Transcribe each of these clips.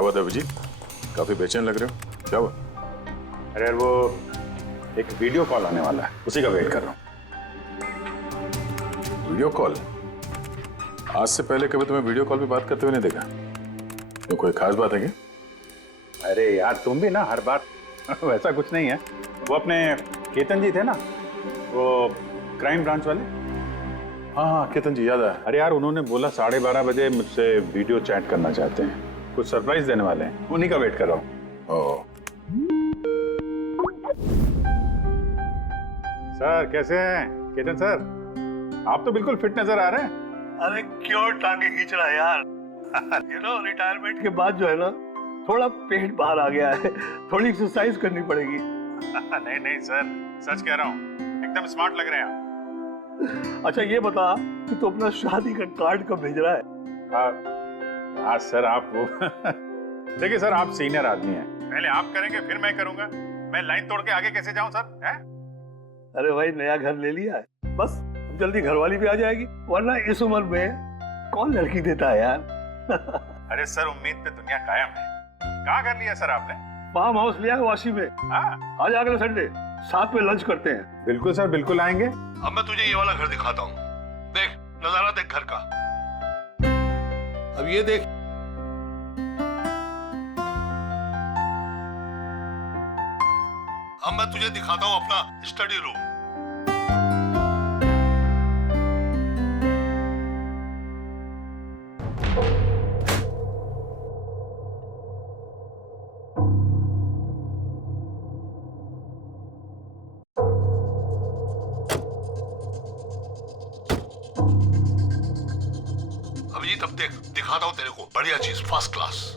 हुआ था अभिजीत? काफी बेचैन लग रहे हो, क्या हुआ? अरे यार वो एक वीडियो कॉल आने वाला है, उसी का वेट कर रहा हूँ। Video call? आज से पहले कभी तुम्हें वीडियो कॉल पे बात करते हुए नहीं देखा। तो कोई खास बात है क्या? अरे यार तुम भी ना हर बार वैसा कुछ नहीं है। वो अपने केतन जी थे ना, वो क्राइम ब्रांच वाले। हाँ, केतन जी याद आया। अरे यार उन्होंने बोला 12:30 बजे मुझसे वीडियो चैट करना चाहते हैं, कुछ सरप्राइज देने वाले हैं, उन्हीं का वेट कर रहा हूँ। सर कैसे हैं केतन सर? आप तो बिल्कुल फिट नजर आ रहे हैं। अरे क्यों टांगे खींच रहा है यार? रिटायरमेंट के बाद जो है ना, थोड़ा पेट बाहर आ गया है, थोड़ी एक्सरसाइज करनी पड़ेगी। नहीं नहीं सर, सच कह रहा हूँ, एकदम स्मार्ट लग रहे हैं आप। अच्छा ये बता कि तू अपना शादी का कार्ड कब भेज रहा है? हाँ सर आप वो देखिए सर, आप सीनियर आदमी हैं, पहले आप करेंगे फिर मैं करूंगा। मैं लाइन तोड़ के आगे कैसे जाऊं सर? है? अरे भाई नया घर ले लिया है, बस जल्दी घरवाली भी आ जाएगी, वरना इस उम्र में कौन लड़की देता है यार। अरे सर उम्मीद पे दुनिया कायम है। कहाँ कर लिया सर आपने? फार्म हाउस लिया है वाशी में। हाँ आज अगले संडे साथ में लंच करते हैं। बिल्कुल सर, बिल्कुल आएंगे। अब मैं तुझे ये वाला घर दिखाता हूँ, देख नजारा देख घर का। अब ये देख, अब मैं तुझे दिखाता हूँ अपना स्टडी रूम। अभिजीत अब देख, दिखाता हूँ तेरे को बढ़िया चीज, फर्स्ट क्लास।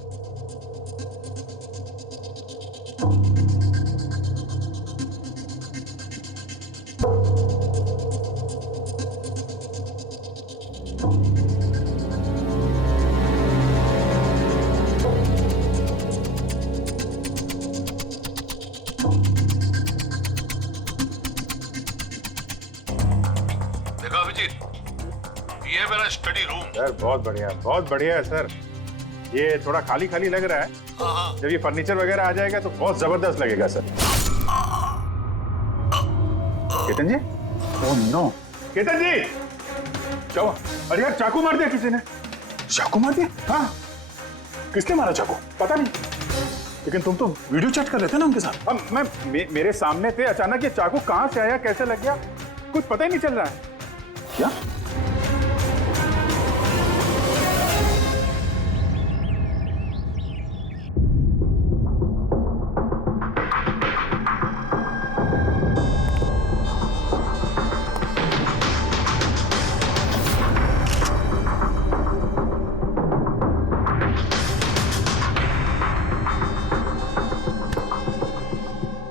देखा अभिजीत, ये है मेरा स्टडी रूम। सर बहुत बढ़िया है सर। ये थोड़ा खाली खाली लग रहा है, जब ये फर्नीचर वगैरह आ जाएगा तो बहुत जबरदस्त लगेगा सर। केतन जी? ओह नो, केतन जी क्या हुआ? अरे यार चाकू मार दिया किसी ने। चाकू मार दिया? हाँ किसने मारा चाकू? पता नहीं। लेकिन तुम तो वीडियो चैट कर रहे थे ना उनके साथ। अब मेरे सामने थे, अचानक ये चाकू कहाँ से आया, कैसे लग गया, कुछ पता ही नहीं चल रहा है। क्या?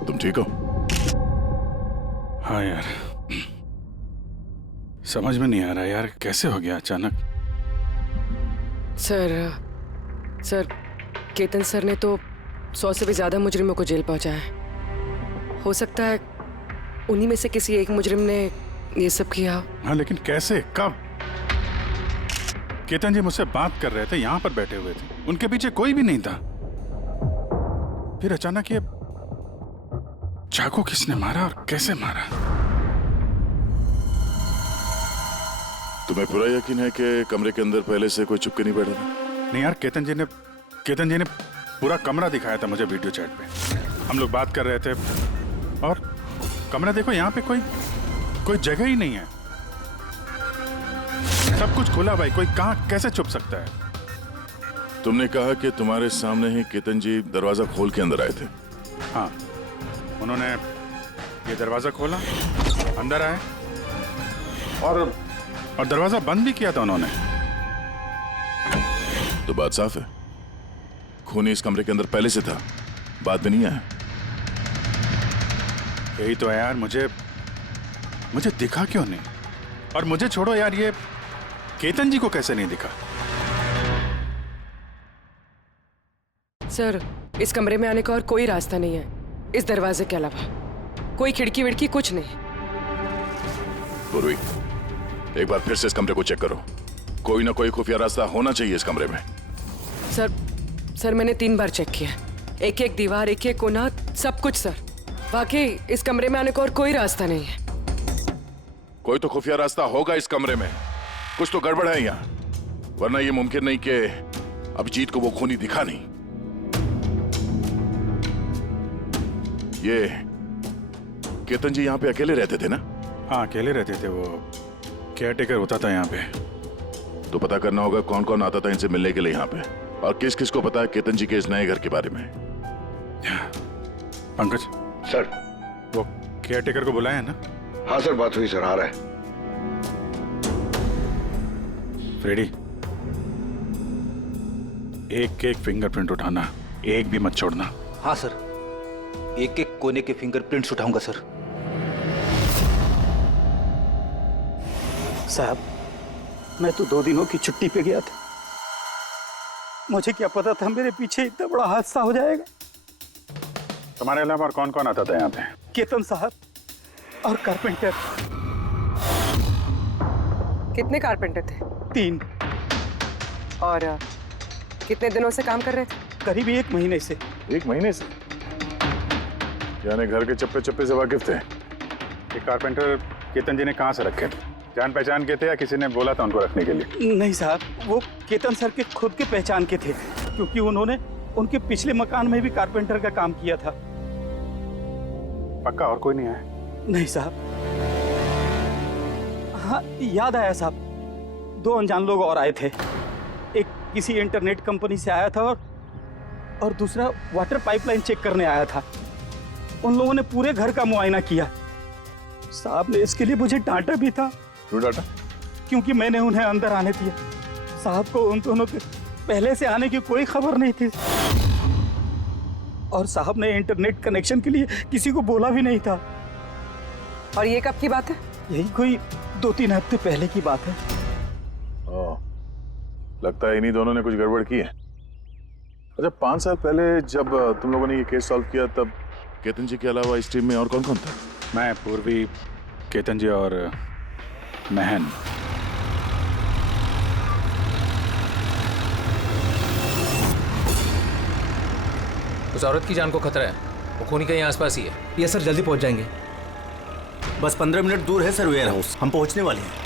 तुम ठीक हो? हाँ यार, समझ में नहीं आ रहा यार, कैसे हो गया अचानक। सर केतन सर ने तो 100 से भी ज्यादा मुजरिमों को जेल पहुंचाया है। हो सकता है उन्हीं में से किसी एक मुजरिम ने ये सब किया। हाँ लेकिन कैसे, कब? केतन जी मुझसे बात कर रहे थे, यहाँ पर बैठे हुए थे, उनके पीछे कोई भी नहीं था। फिर अचानक ये चाकू किसने मारा और कैसे मारा? तुम्हें पूरा यकीन है कि कमरे के अंदर पहले से कोई छुप के नहीं बैठा था? नहीं यार, केतन जी ने पूरा कमरा दिखाया था मुझे वीडियो चैट पे। हम लोग बात कर रहे थे और कमरा देखो, यहाँ पे कोई जगह ही नहीं है, सब कुछ खुला भाई, कोई कहाँ कैसे छुप सकता है? तुमने कहा कि तुम्हारे सामने ही केतन जी दरवाजा खोल के अंदर आए थे। हाँ, उन्होंने ये दरवाजा खोला, अंदर आए और दरवाजा बंद भी किया था उन्होंने। तो बात साफ है, खूनी इस कमरे के अंदर पहले से था, बाद में नहीं आया। यही तो है यार, मुझे दिखा क्यों नहीं? और मुझे छोड़ो यार, ये केतन जी को कैसे नहीं दिखा? सर इस कमरे में आने का और कोई रास्ता नहीं है इस दरवाजे के अलावा, कोई खिड़की विड़की कुछ नहीं। पूर्वी, एक बार फिर से इस कमरे को चेक करो, कोई ना कोई खुफिया रास्ता होना चाहिए इस कमरे में। सर सर मैंने 3 बार चेक किया, एक एक दीवार, एक एक कोना, सब कुछ सर। वाकई इस कमरे में आने का और कोई रास्ता नहीं है। कोई तो खुफिया रास्ता होगा इस कमरे में, कुछ तो गड़बड़ है यहाँ, वरना ये मुमकिन नहीं कि अभिजीत को वो खूनी दिखा नहीं। ये केतन जी यहाँ पे अकेले रहते थे ना? हाँ अकेले रहते थे, वो केयर टेकर होता था यहाँ पे। तो पता करना होगा कौन कौन आता था इनसे मिलने के लिए यहाँ पे, और किस किस को पता है केतन जी के इस नए घर के बारे में। पंकज सर। वो केयर टेकर को बुलाया है ना? हाँ सर, बात हुई सर, आ रहा है। फ्रेडी, एक एक फिंगरप्रिंट उठाना, एक भी मत छोड़ना। हाँ सर, एक एक कोने के फिंगरप्रिंट्स उठाऊंगा सर। साहब, मैं तो 2 दिनों की छुट्टी पे गया था, मुझे क्या पता था मेरे पीछे इतना बड़ा हादसा हो जाएगा। तुम्हारे अलावा और कौन कौन आता था यहाँ पे? केतन साहब और कारपेंटर। कितने कारपेंटर थे? 3। और कितने दिनों से काम कर रहे थे? करीब 1 महीने से। 1 महीने से? यानी घर के चप्पे चप्पे से वाकिफ थे। ये कारपेंटर केतन जी ने कहाँ से रखे थे? जान पहचान के थे या किसी ने बोला था उनको रखने के लिए? नहीं साहब, वो केतन सर के खुद के पहचान के थे, क्योंकि उन्होंने उनके पिछले मकान में भी कारपेंटर का काम किया था। पक्का और कोई नहीं आया? नहीं साहब। हाँ याद आया साहब, 2 अनजान लोग और आए थे। एक किसी इंटरनेट कंपनी से आया था और दूसरा वाटर पाइपलाइन चेक करने आया था। उन लोगों ने पूरे घर का मुआयना किया। साहब ने इसके लिए मुझे डांटा भी था। क्यों डांटा? क्योंकि मैंने उन्हें अंदर आने दिया। साहब को उन दोनों के पहले से आने की कोई खबर नहीं थी, और साहब ने इंटरनेट कनेक्शन के लिए किसी को बोला भी नहीं था। और ये कब की बात है? यही कोई 2-3 हफ्ते पहले की बात है। ओह, लगता है इन्हीं दोनों ने कुछ गड़बड़ की है। अच्छा, 5 साल पहले जब तुम लोगों ने ये केस सॉल्व किया तब केतन जी के अलावा इस टीम में और कौन कौन था? मैं, पूर्वी, केतन जी और महन। उस औरत की जान को खतरा है, वो खूनी कहीं आसपास ही है। ये सर जल्दी पहुंच जाएंगे। बस 15 मिनट दूर है सर वेयर हाउस, हम पहुंचने वाले हैं।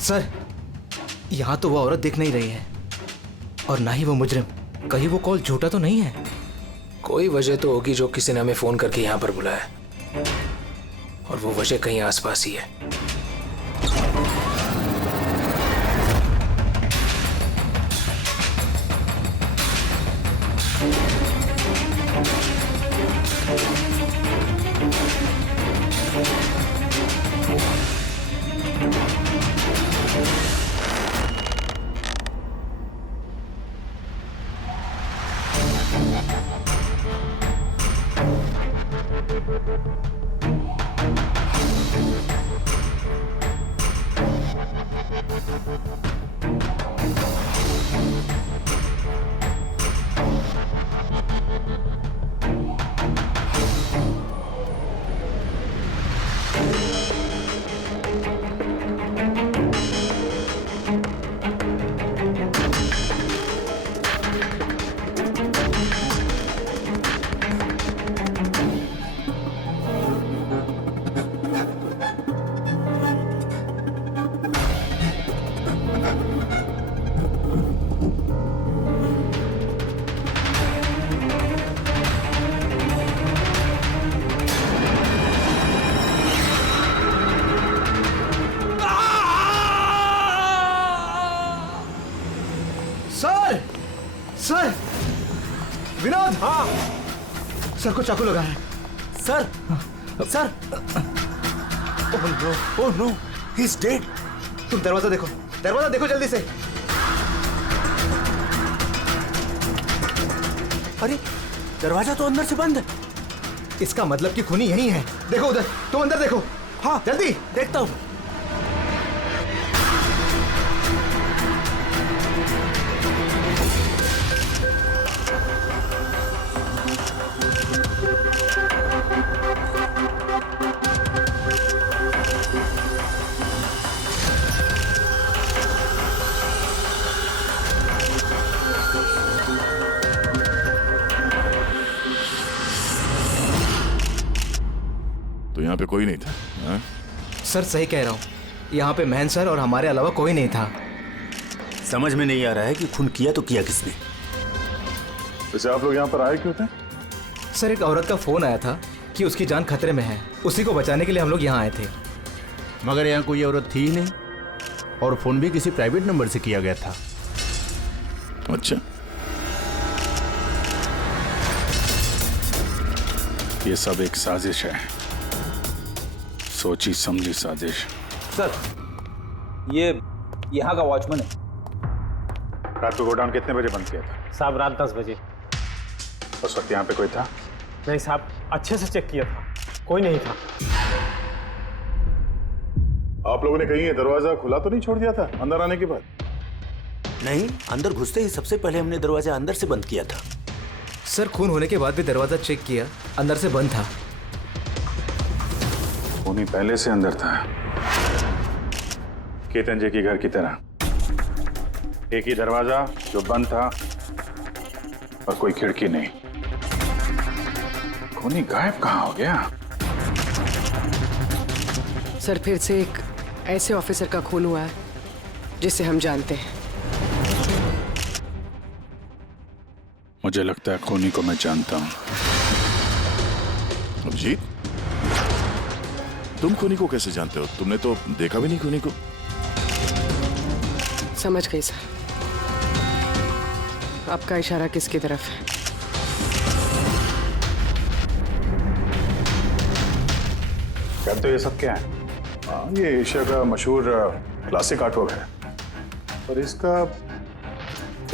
सर, यहाँ तो वो औरत दिख नहीं रही है, और ना ही वो मुजरिम। कहीं वो कॉल झूठा तो नहीं है? कोई वजह तो होगी जो किसी ने हमें फोन करके यहाँ पर बुलाया, और वो वजह कहीं आसपास ही है। हाँ सर को चाकू लगा है। Sir sir oh no he is dead. तुम दरवाजा देखो जल्दी से। अरे दरवाजा तो अंदर से बंद है। इसका मतलब कि खूनी यही है। देखो उधर, तुम अंदर देखो। हाँ जल्दी। देखता हूँ। तो यहाँ पे कोई नहीं था? हाँ? सर सही कह रहा हूँ, यहाँ पे महन सर और हमारे अलावा कोई नहीं था। समझ में नहीं आ रहा है कि खून किया तो किया किसने। वैसे आप लोग यहाँ पर आए क्यों थे? सर एक औरत का फोन आया था कि उसकी जान खतरे में है, उसी को बचाने के लिए हम लोग यहाँ आए थे। मगर यहाँ कोई औरत थी ही नहीं और फोन भी किसी प्राइवेट नंबर से किया गया था। अच्छा, ये सब एक साजिश है, सोची समझी साजिश। सर ये यहाँ का वॉचमैन है। रात को गोडाउन कितने बजे बंद किया था? साहब रात 10 बजे। उस वक्त यहाँ पे कोई था? नहीं साहब, अच्छे से चेक किया था, कोई नहीं था। आप लोगों ने कहीं ये दरवाजा खुला तो नहीं छोड़ दिया था अंदर आने के बाद? नहीं, अंदर घुसते ही सबसे पहले हमने दरवाजा अंदर से बंद किया था। सर खून होने के बाद भी दरवाजा चेक किया, अंदर से बंद था। खूनी पहले से अंदर था, केतन जी के घर की तरह। एक ही दरवाजा जो बंद था और कोई खिड़की नहीं। खूनी गायब कहाँ हो गया? सर फिर से एक ऐसे ऑफिसर का खून हुआ है जिसे हम जानते हैं। मुझे लगता है खूनी को मैं जानता हूँ। अभिजीत, तुम खूनी को कैसे जानते हो? तुमने तो देखा भी नहीं खूनी को। समझ गई सर, आपका इशारा किसकी तरफ है? कहते तो ये सब क्या है? हाँ, ये एशिया का मशहूर क्लासिक आर्टवर्क है, पर इसका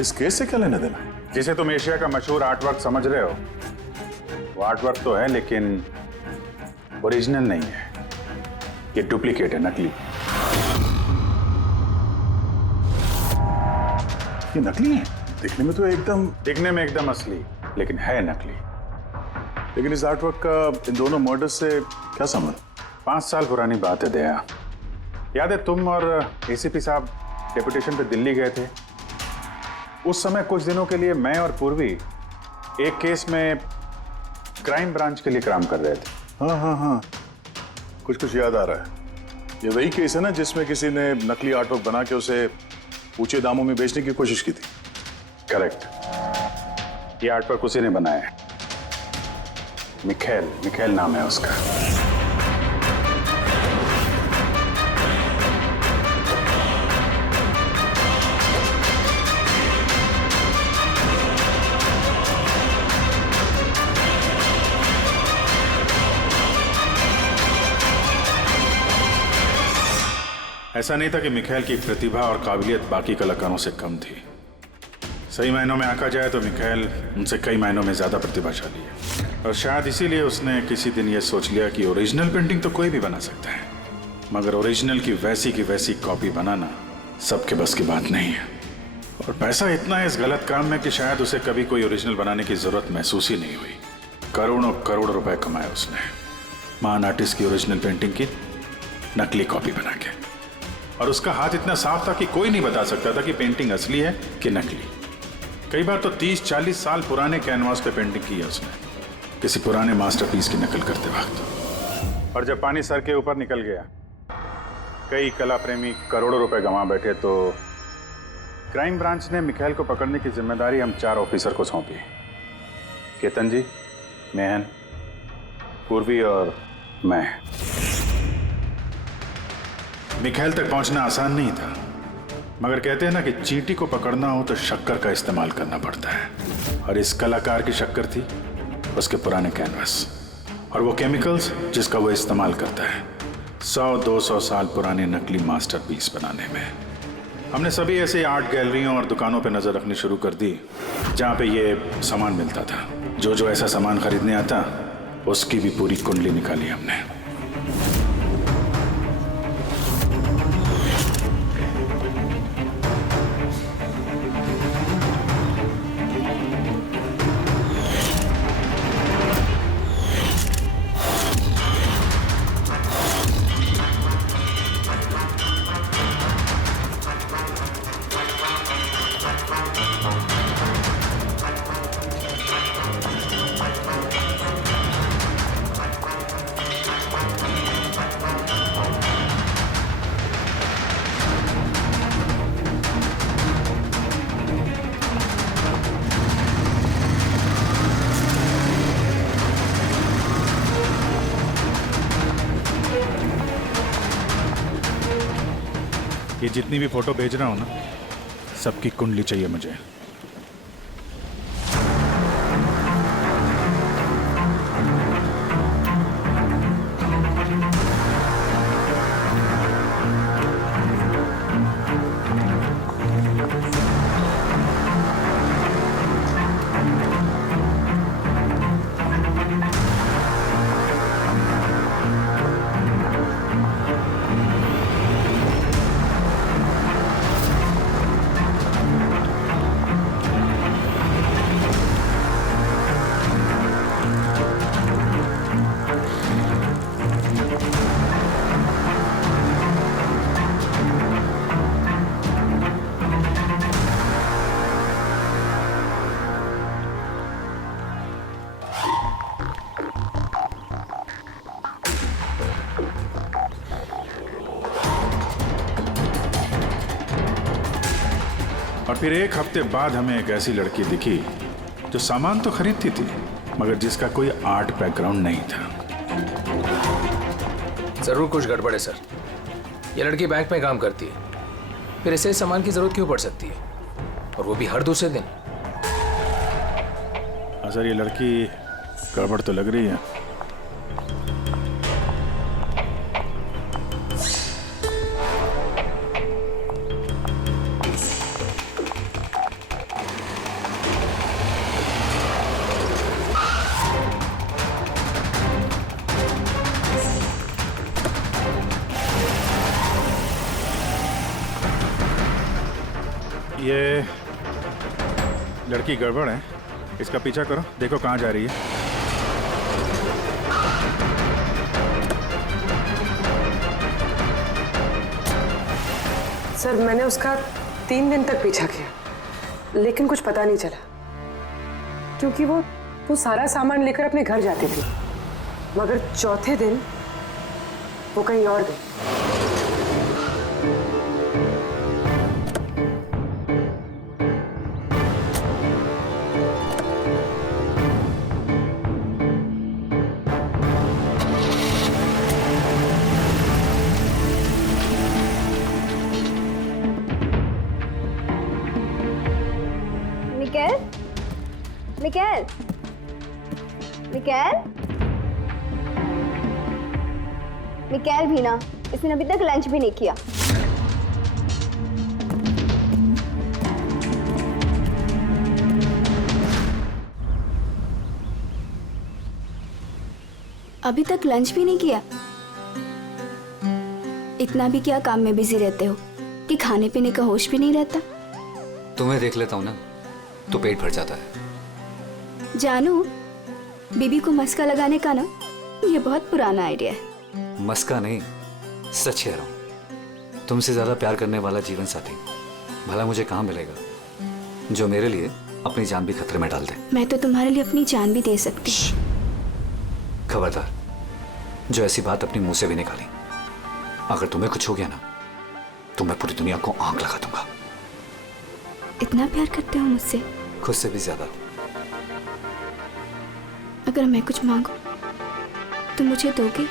इस केस से क्या लेना देना? जिसे तुम एशिया का मशहूर आर्टवर्क समझ रहे हो, वो आर्टवर्क तो है लेकिन ओरिजिनल नहीं है। ये डुप्लीकेट है, नकली। ये नकली है? दिखने में तो एकदम असली, लेकिन है नकली। लेकिन इस आर्टवर्क का इन दोनों मर्डर से क्या संबंध? 5 साल पुरानी बात है दया। याद है तुम और एसीपी साहब डेपुटेशन पे दिल्ली गए थे? उस समय कुछ दिनों के लिए मैं और पूर्वी एक केस में क्राइम ब्रांच के लिए काम कर रहे थे। हाँ, कुछ याद आ रहा है। ये वही केस है ना जिसमें किसी ने नकली आर्टवर्क बना के उसे ऊंचे दामों में बेचने की कोशिश की थी? करेक्ट। ये आर्टवर्क उसी ने बनाया है। मिखेल नाम है उसका। ऐसा नहीं था कि मिखेल की प्रतिभा और काबिलियत बाकी कलाकारों से कम थी। सही मायनों में आंका जाए तो मिखेल उनसे कई मायनों में ज्यादा प्रतिभाशाली है, और शायद इसीलिए उसने किसी दिन ये सोच लिया कि ओरिजिनल पेंटिंग तो कोई भी बना सकता है, मगर ओरिजिनल की वैसी कॉपी बनाना सबके बस की बात नहीं है। और पैसा इतना है इस गलत काम में कि शायद उसे कभी कोई ओरिजिनल बनाने की जरूरत महसूस ही नहीं हुई। करोड़ रुपए कमाए उसने महान आर्टिस्ट की ओरिजिनल पेंटिंग की नकली कॉपी बना के। और उसका हाथ इतना साफ था कि कोई नहीं बता सकता था कि पेंटिंग असली है कि नकली। कई बार तो 30-40 साल पुराने कैनवास पे पेंटिंग की है उसने, किसी पुराने मास्टरपीस की नकल करते वक्त। और जब पानी सर के ऊपर निकल गया, कई कला प्रेमी करोड़ों रुपए गंवा बैठे, तो क्राइम ब्रांच ने मिखेल को पकड़ने की जिम्मेदारी हम 4 ऑफिसर को सौंपी। केतन जी, मेहन, पूर्वी और मैं। मिखेल तक पहुंचना आसान नहीं था, मगर कहते हैं ना कि चींटी को पकड़ना हो तो शक्कर का इस्तेमाल करना पड़ता है, और इस कलाकार की शक्कर थी उसके पुराने कैनवस और वो केमिकल्स जिसका वो इस्तेमाल करता है 100-200 साल पुराने नकली मास्टरपीस बनाने में। हमने सभी ऐसे आर्ट गैलरियों और दुकानों पे नजर रखनी शुरू कर दी जहाँ पे ये सामान मिलता था। जो ऐसा सामान खरीदने आता उसकी भी पूरी कुंडली निकाली हमने। ये जितनी भी फोटो भेज रहा हूं ना, सबकी कुंडली चाहिए मुझे। और फिर एक हफ्ते बाद हमें एक ऐसी लड़की दिखी जो सामान तो खरीदती थी मगर जिसका कोई आर्ट बैकग्राउंड नहीं था। जरूर कुछ गड़बड़ है सर। ये लड़की बैंक में काम करती है, फिर ऐसे सामान की जरूरत क्यों पड़ सकती है, और वो भी हर दूसरे दिन। सर ये लड़की गड़बड़ तो लग रही है। ये लड़की गड़बड़ है, इसका पीछा करो, देखो कहाँ जा रही है। सर मैंने उसका 3 दिन तक पीछा किया लेकिन कुछ पता नहीं चला, क्योंकि वो सारा सामान लेकर अपने घर जाती थी, मगर चौथे दिन वो कहीं और गई। मिकेल, मिकेल, मिकेल भी ना, इसने अभी तक लंच भी नहीं किया। अभी तक लंच भी नहीं किया? इतना भी क्या काम में बिजी रहते हो कि खाने पीने का होश भी नहीं रहता? तुम्हें देख लेता हूँ ना तो पेट भर जाता है। जानू, बीबी को मस्का लगाने का ना ये बहुत पुराना आइडिया है। मस्का नहीं, सच कह रहा हूँ। तुमसे ज्यादा प्यार करने वाला जीवन साथी भला मुझे कहाँ मिलेगा जो मेरे लिए अपनी जान भी खतरे में डाल दे। मैं तो तुम्हारे लिए अपनी जान भी दे सकती। खबरदार, जो ऐसी बात अपने मुंह से भी निकाली। अगर तुम्हें कुछ हो गया ना तो मैं पूरी दुनिया को आंख लगा दूंगा। इतना प्यार करते हो मुझसे? खुद से भी ज्यादा। अगर मैं कुछ मांगू तो मुझे दोगे?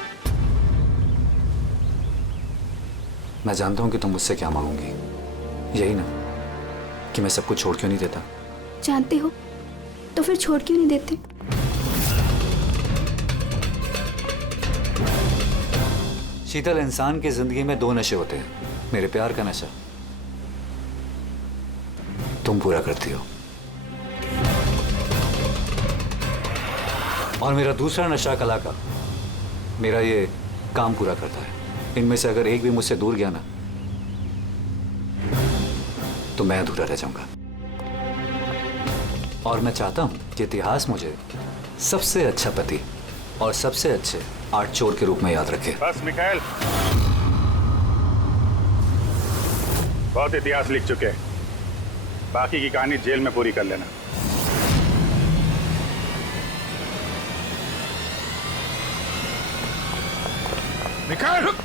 मैं जानता हूं कि तुम मुझसे क्या मांगोगी, यही ना कि मैं सब कुछ छोड़ क्यों नहीं देता। जानते हो तो फिर छोड़ क्यों नहीं देते? शीतल, इंसान की जिंदगी में 2 नशे होते हैं, मेरे प्यार का नशा तुम पूरा करती हो, और मेरा दूसरा नशा कला का, मेरा ये काम पूरा करता है। इनमें से अगर एक भी मुझसे दूर गया ना तो मैं अधूरा रह जाऊंगा। और मैं चाहता हूं कि इतिहास मुझे सबसे अच्छा पति और सबसे अच्छे आर्ट चोर के रूप में याद रखे। बस मिखाइल, बहुत इतिहास लिख चुके हैं, बाकी की कहानी जेल में पूरी कर लेना। मिखाइल रुक!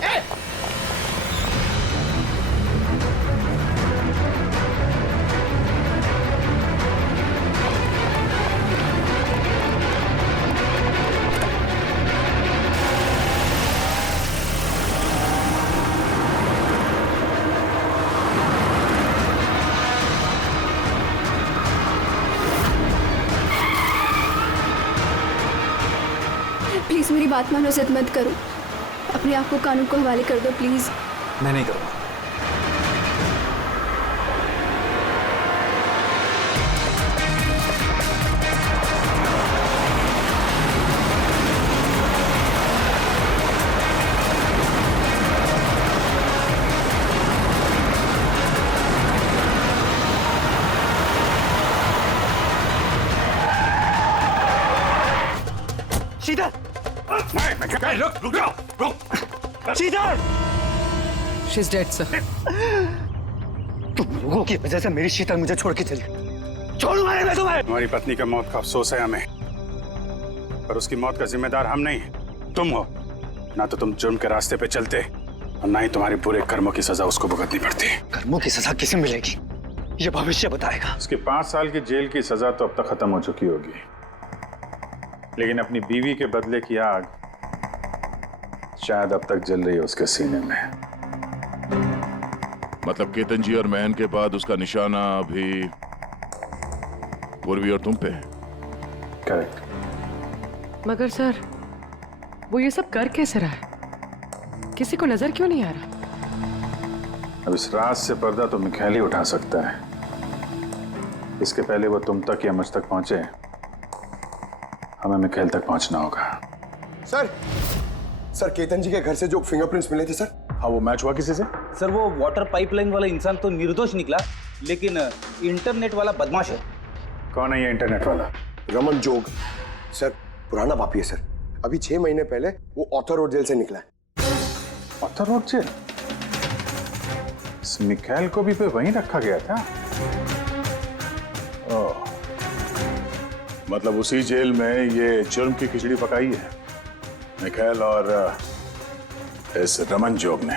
प्लीज मेरी बात मानो, जिद मत करो। अपने आप को कानून को हवाले कर दो प्लीज। मैं नहीं करूंगा। शीतल! रुक जाओ, रुक। शीतल! She's dead, sir. तुम लोगों की वजह से मेरी शीतल मुझे छोड़ के चली। छोड़ूंगा नहीं मैं तुम्हें। तुम्हारी पत्नी का मौत का अफसोस है हमें, पर उसकी मौत का जिम्मेदार हम नहीं, तुम हो। ना तो तुम जुर्म के रास्ते पे चलते और ना ही तुम्हारे बुरे कर्मों की सजा उसको भुगतनी पड़ती। कर्मों की सजा किसे मिलेगी ये भविष्य बताएगा। उसकी 5 साल की जेल की सजा तो अब तक खत्म हो चुकी होगी, लेकिन अपनी बीवी के बदले की आग शायद अब तक जल रही है उसके सीने में। मतलब केतन जी और महन के बाद उसका निशाना अभी पूर्वी और तुम पे है। करेक्ट। मगर सर, वो ये सब कर कैसे रहा है? किसी को नजर क्यों नहीं आ रहा? अब इस राज से पर्दा तो मिखाइल ही उठा सकता है। इसके पहले वो तुम तक या मुझ तक पहुंचे, हमें मिखाइल तक पहुंचना होगा। सर केतन जी के घर से जो फिंगरप्रिंट्स मिले थे सर। हाँ, वो मैच हुआ किसी से? सर वो वाटर पाइपलाइन वाला इंसान तो निर्दोष निकला, लेकिन इंटरनेट वाला बदमाश है। कौन है ये इंटरनेट वाला? रमन जोग सर, पुराना पापी है सर। अभी 6 महीने पहले वो ऑथर रोड जेल से निकला है। Arthur Road Jail? इस मिखाइल को भी पे वहीं रखा गया था। ओह, मतलब उसी जेल में ये जुर्म की खिचड़ी पकाई है मिखाइल और इस रमन जोग ने।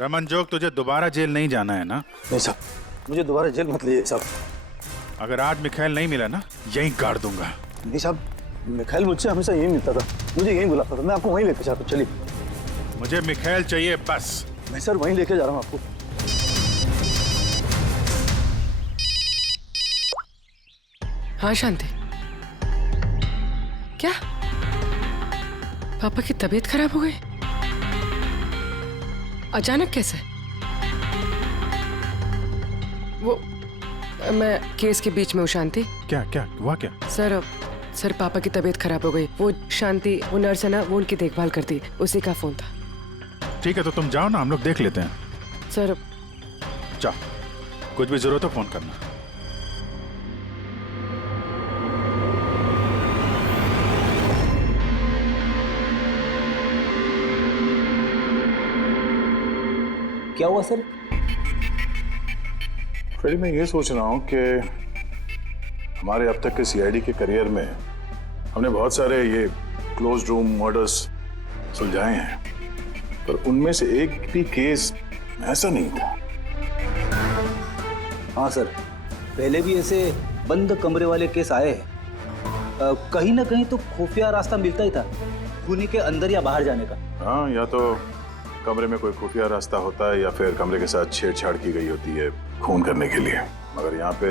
रमन जोग, तुझे दोबारा जेल नहीं जाना है ना? नहीं साहब, मुझे दोबारा जेल मत लीजिए साहब। अगर आज मिखाइल नहीं मिला ना, यहीं गाड़ दूंगा। नहीं साहब, मिखाइल मुझसे हमेशा यही मिलता था, मुझे यहीं बुलाता था। मैं आपको वहीं लेके जाता हूँ, चलिए। मुझे मिखाइल चाहिए बस। मैं सर वहीं लेके जा रहा हूँ आपको। हाँ शांति, क्या पापा की तबीयत खराब हो गई? अचानक कैसे? वो मैं केस के बीच में हूँ शांति। क्या क्या हुआ क्या? सर पापा की तबीयत खराब हो गई। वो शांति, वो नर्स है ना, वो उनकी देखभाल करती, उसी का फोन था। ठीक है, तो तुम जाओ ना, हम लोग देख लेते हैं। सर जाओ, कुछ भी जरूरत हो फोन करना। क्या हुआ सर? फिर मैं ये सोच रहा हूँ कि हमारे अब तक के सीआईडी के करियर में हमने बहुत सारे ये क्लोज रूम मर्डर्स सुलझाए हैं, पर उनमें से एक भी केस ऐसा नहीं था। हाँ सर, पहले भी ऐसे बंद कमरे वाले केस आए हैं। कहीं ना कहीं तो खुफिया रास्ता मिलता ही था खूनी के अंदर या बाहर जाने का। हाँ, या तो कमरे में कोई खुफिया रास्ता होता है या फिर कमरे के साथ छेड़छाड़ की गई होती है खून करने के लिए, मगर यहाँ पे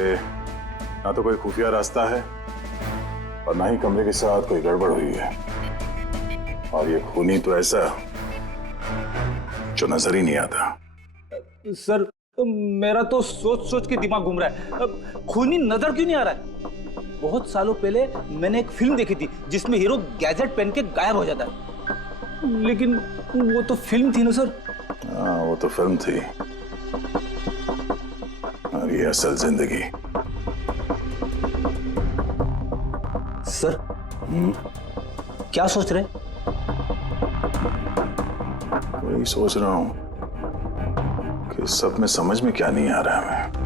ना तो कोई खुफिया रास्ता है और ना ही कमरे के साथ कोई गड़बड़ हुई है। और ये खूनी तो ऐसा जो नजर ही नहीं आता। सर मेरा तो सोच सोच के दिमाग घूम रहा है। खूनी नजर क्यों नहीं आ रहा है? बहुत सालों पहले मैंने एक फिल्म देखी थी जिसमें हीरो गैजेट पहन के गायब हो जाता है, लेकिन वो तो फिल्म थी ना सर। हाँ, वो तो फिल्म थी और ये असल जिंदगी। सर क्या सोच रहे? वही सोच रहा हूँ कि सब में समझ में क्या नहीं आ रहा है हमें।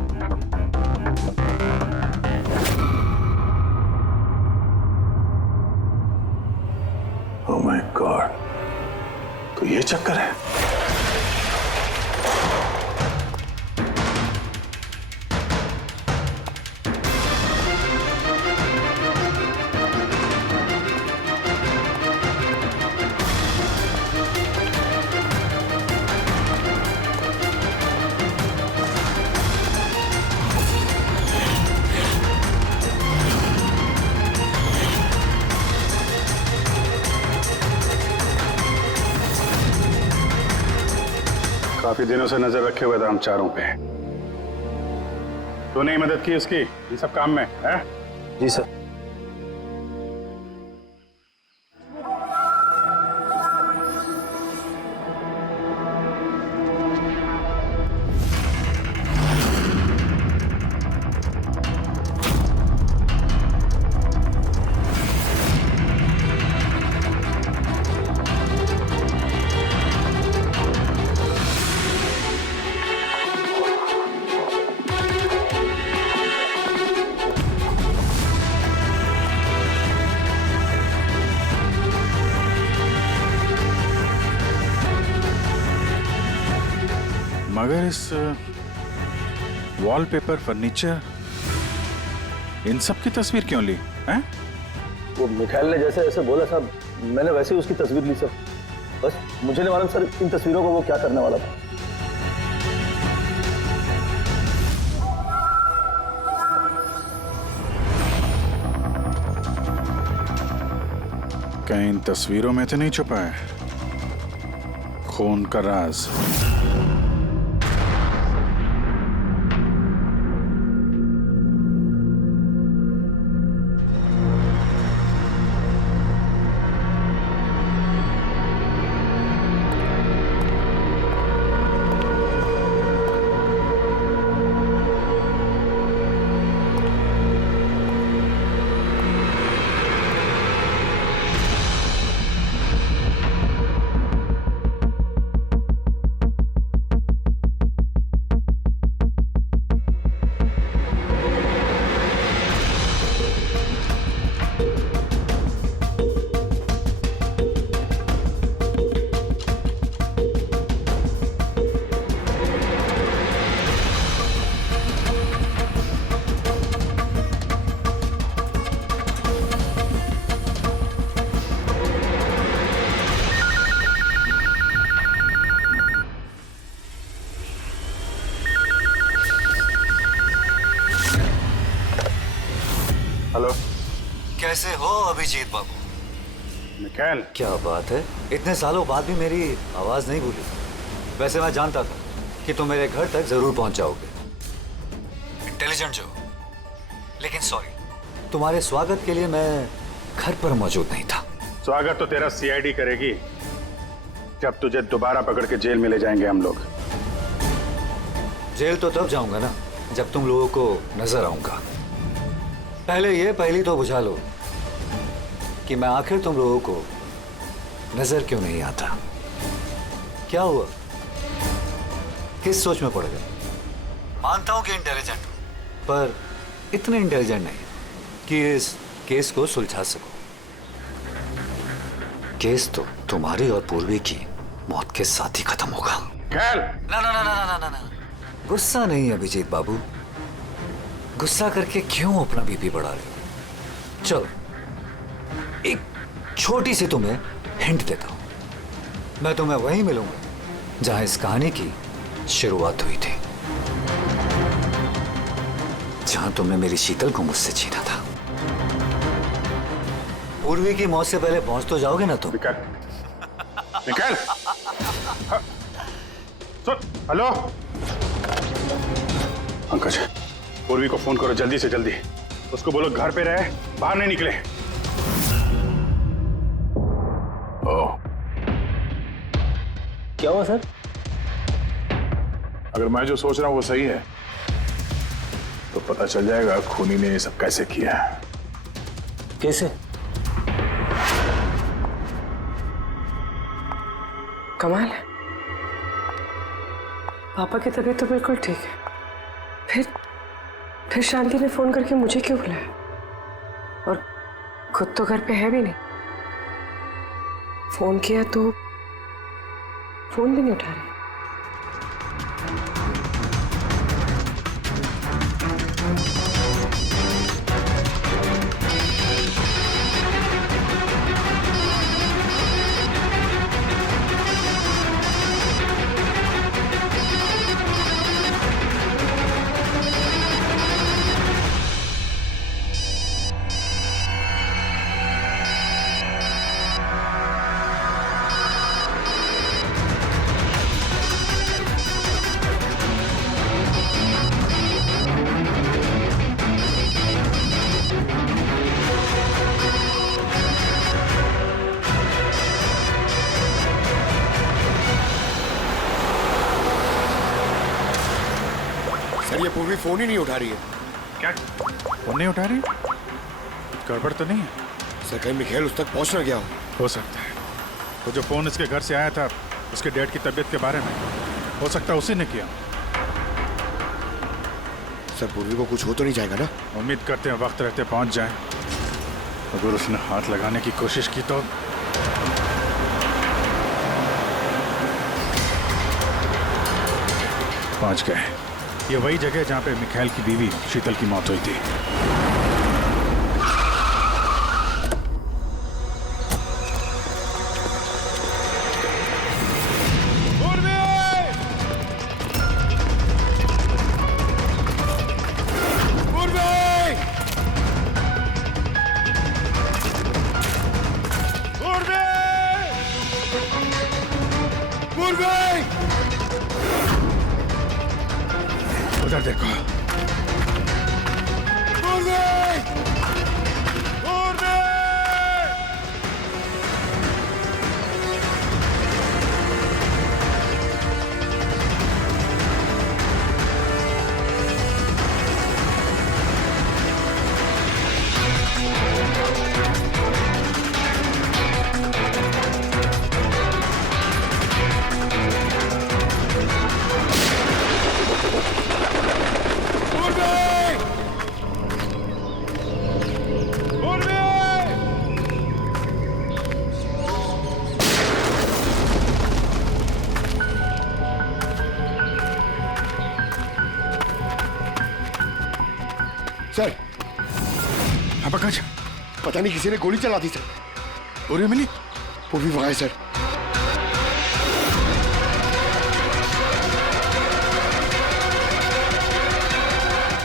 ओह माय गॉड, तो ये चक्कर है। काफी दिनों से नजर रखे हुए थे हम चारों पे। तूने ही मदद की उसकी इन सब काम में, है? जी सर। मगर इस वॉलपेपर, फर्नीचर, इन सब की तस्वीर क्यों ली हैं? वो मिखाइल ने जैसे ऐसे बोला साहब, मैंने वैसे ही उसकी तस्वीर ली सर। बस मुझे नहीं मालूम सर इन तस्वीरों को वो क्या करने वाला था। कहीं इन तस्वीरों में तो नहीं छुपा है खून का राज? हेलो, कैसे हो अभिजीत बाबू? मिखाइल, क्या बात है, इतने सालों बाद भी मेरी आवाज नहीं भूली। वैसे मैं जानता था कि तुम मेरे घर तक जरूर पहुंच जाओगे, इंटेलिजेंट जो। लेकिन सॉरी, तुम्हारे स्वागत के लिए मैं घर पर मौजूद नहीं था। स्वागत तो तेरा सीआईडी करेगी जब तुझे दोबारा पकड़ के जेल में ले जाएंगे हम लोग। जेल तो तब जाऊंगा ना जब तुम लोगों को नजर आऊंगा। पहले ये पहली तो बुझा लो कि मैं आखिर तुम लोगों को नजर क्यों नहीं आता। क्या हुआ, किस सोच में पड़ गए? मानता हूं कि इंटेलिजेंट, पर इतने इंटेलिजेंट नहीं कि इस केस को सुलझा सको। केस तो तुम्हारी और पूर्वी की मौत के साथ ही खत्म होगा। ना ना ना ना ना ना ना, गुस्सा नहीं अभिजीत बाबू, गुस्सा करके क्यों अपना बीपी बढ़ा रहे हो? चलो एक छोटी सी तुम्हें हिंट देता हूं। मैं तुम्हें वहीं मिलूंगा जहां इस कहानी की शुरुआत हुई थी, जहां तुमने मेरी शीतल को मुझसे छीना था। पूर्वी की मौत से पहले पहुंच तो जाओगे ना तुम? निकल। सुन, हेलो पंकज, पूर्वी को फोन करो जल्दी से जल्दी। उसको बोलो घर पे रहे, बाहर नहीं निकले। क्या हुआ सर? अगर मैं जो सोच रहा हूं वो सही है तो पता चल जाएगा खूनी ने ये सब कैसे किया। कैसे? कमाल है, पापा की तबीयत तो बिल्कुल ठीक है, फिर शांति ने फोन करके मुझे क्यों बुलाया? और खुद तो घर पे है भी नहीं। फोन किया तो फोन भी नहीं उठा रही। सर ये पूर्वी फोन ही नहीं उठा रही है। क्या फोन नहीं उठा रही? गड़बड़ तो नहीं है? सर कहीं मिखेल उस तक पहुंच ना गया हो सकता है। वो जो फोन इसके घर से आया था उसके डैड की तबीयत के बारे में, हो सकता है उसी ने किया। सर पूर्वी को कुछ हो तो नहीं जाएगा ना? उम्मीद करते हैं वक्त रहते पहुंच जाए। अगर उसने हाथ लगाने की कोशिश की तो पहुंच गए। ये वही जगह जहां पे मिखाइल की बीवी शीतल की मौत हुई थी। उधर देखो। सर हाँ पंकज, पता नहीं किसी ने गोली चला दी सर। पूर्वी मिली? पूर्वी वहां है सर।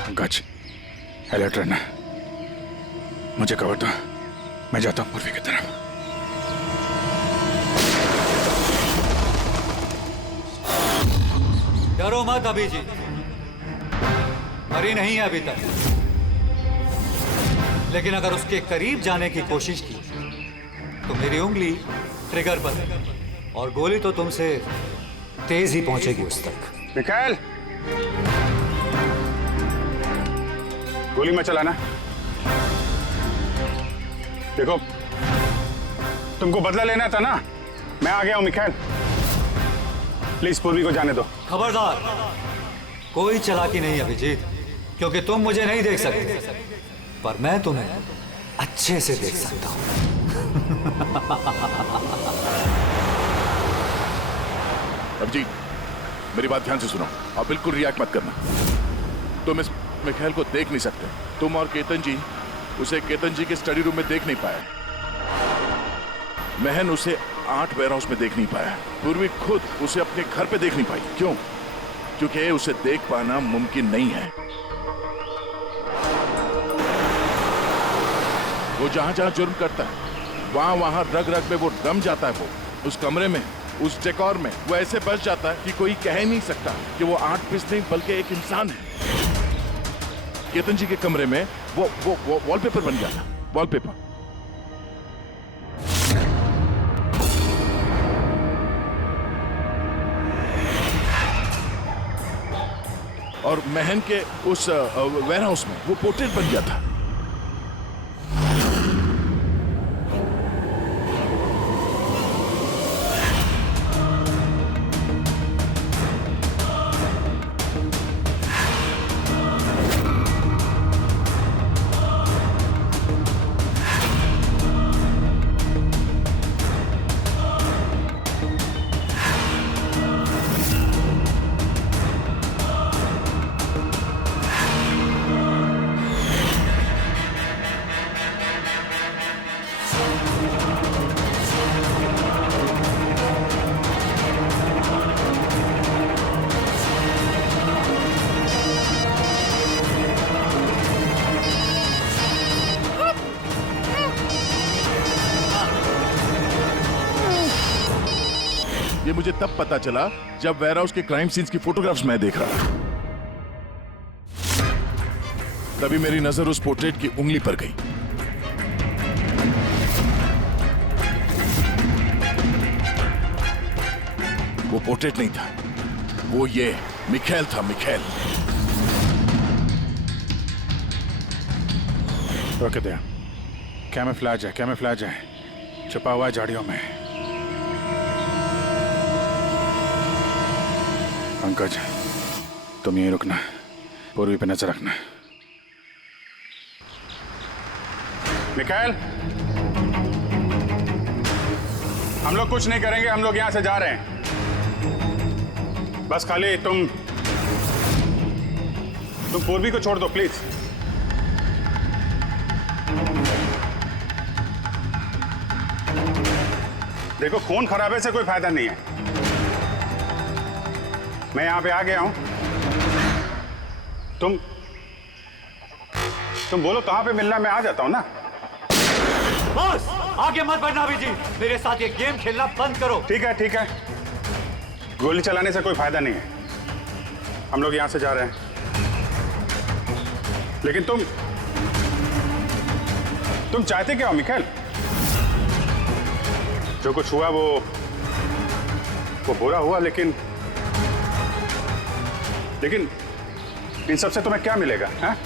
पंकज अलर्ट रहना, मुझे कवर दो, मैं जाता हूँ पूर्वी की तरफ। डरो मत अभी जी, मरी नहीं है अभी तक, लेकिन अगर उसके करीब जाने की कोशिश की तो मेरी उंगली ट्रिगर पर है और गोली तो तुमसे तेज ही पहुंचेगी उस तक। मिखाइल, गोली मत चलाना। देखो, तुमको बदला लेना था ना, मैं आ गया हूं मिखाइल। प्लीज पूर्वी को जाने दो। खबरदार, कोई चालाकी नहीं अभिजीत, क्योंकि तुम मुझे नहीं देख सकते, पर मैं तुम्हें अच्छे से देख सकता हूं। अभिजीत, मेरी बात ध्यान से सुनो, आप बिल्कुल रिएक्ट मत करना। तुम इस मिखाइल को देख नहीं सकते। तुम और केतन जी उसे केतन जी के स्टडी रूम में देख नहीं पाए। महन उसे 8 वेयरहाउस में देख नहीं पाया। पूर्वी खुद उसे अपने घर पे देख नहीं पाई। क्यों? क्योंकि उसे देख पाना मुमकिन नहीं है। वो जहां जहां जुर्म करता है वहां वहां रग रग में वो दम जाता है। वो उस कमरे में, उस डेकोर में वो ऐसे बस जाता है कि कोई कह ही नहीं सकता कि वो 8 पीस नहीं बल्कि एक इंसान है। केतन जी के कमरे में वो वॉलपेपर बन गया था। वॉलपेपर। और महन के उस वेयरहाउस में वो पोर्ट्रेट बन गया था। ये मुझे तब पता चला जब वेयरहाउस के क्राइम सीन्स की फोटोग्राफ्स मैं देख रहा था। तभी मेरी नजर उस पोर्ट्रेट की उंगली पर गई। वो पोर्ट्रेट नहीं था, वो ये मिखैल था। मिखैल। रोके दे। कैमोफ्लेज है, कैमोफ्लेज है, छुपा हुआ है झाड़ियों में। पंकज, तुम यहीं रुकना, पूर्वी पे नजर रखना। मिखैल, हम लोग कुछ नहीं करेंगे, हम लोग यहां से जा रहे हैं। बस खाली तुम पूर्वी को छोड़ दो प्लीज। देखो, खून खराबे से कोई फायदा नहीं है। मैं यहां पे आ गया हूं। तुम बोलो कहां पे मिलना, मैं आ जाता हूं ना। बस आगे मत बढ़ना अभी जी, मेरे साथ ये गेम खेलना बंद करो। ठीक है, ठीक है। गोली चलाने से कोई फायदा नहीं है। हम लोग यहां से जा रहे हैं, लेकिन तुम चाहते क्या हो मिखैल? जो कुछ हुआ वो बुरा हुआ, लेकिन इन सबसे तुम्हें क्या मिलेगा? हैं?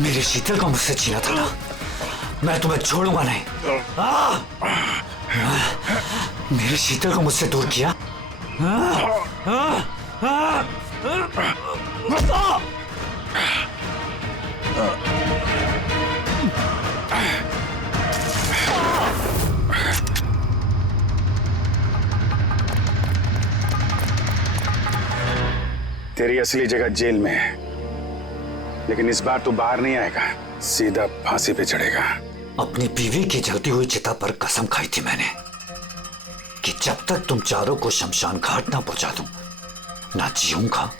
मेरे शीतल को मुझसे छीना था ना, मैं तुम्हें छोड़ूंगा नहीं। मेरे शीतल को मुझसे दूर किया। तेरी असली जगह जेल में है, लेकिन इस बार तू बाहर नहीं आएगा, सीधा फांसी पे चढ़ेगा। अपनी बीवी की जलती हुई चिता पर कसम खाई थी मैंने कि जब तक तुम चारों को शमशान घाट ना पहुंचा दूं, ना जीऊंगा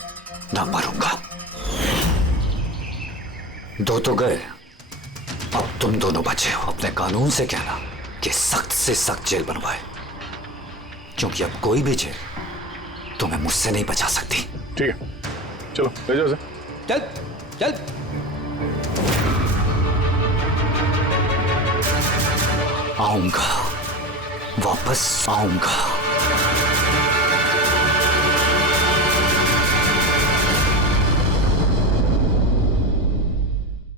ना मरूंगा। दो तो गए, अब तुम दोनों बचे हो। अपने कानून से कहना कि सख्त से सख्त जेल बनवाए, क्योंकि अब कोई भी जेल तुम्हें मुझसे नहीं बचा सकती। ठीक है, चलो ले जाओ इसे। चल चल। आऊंगा, वापस आऊंगा।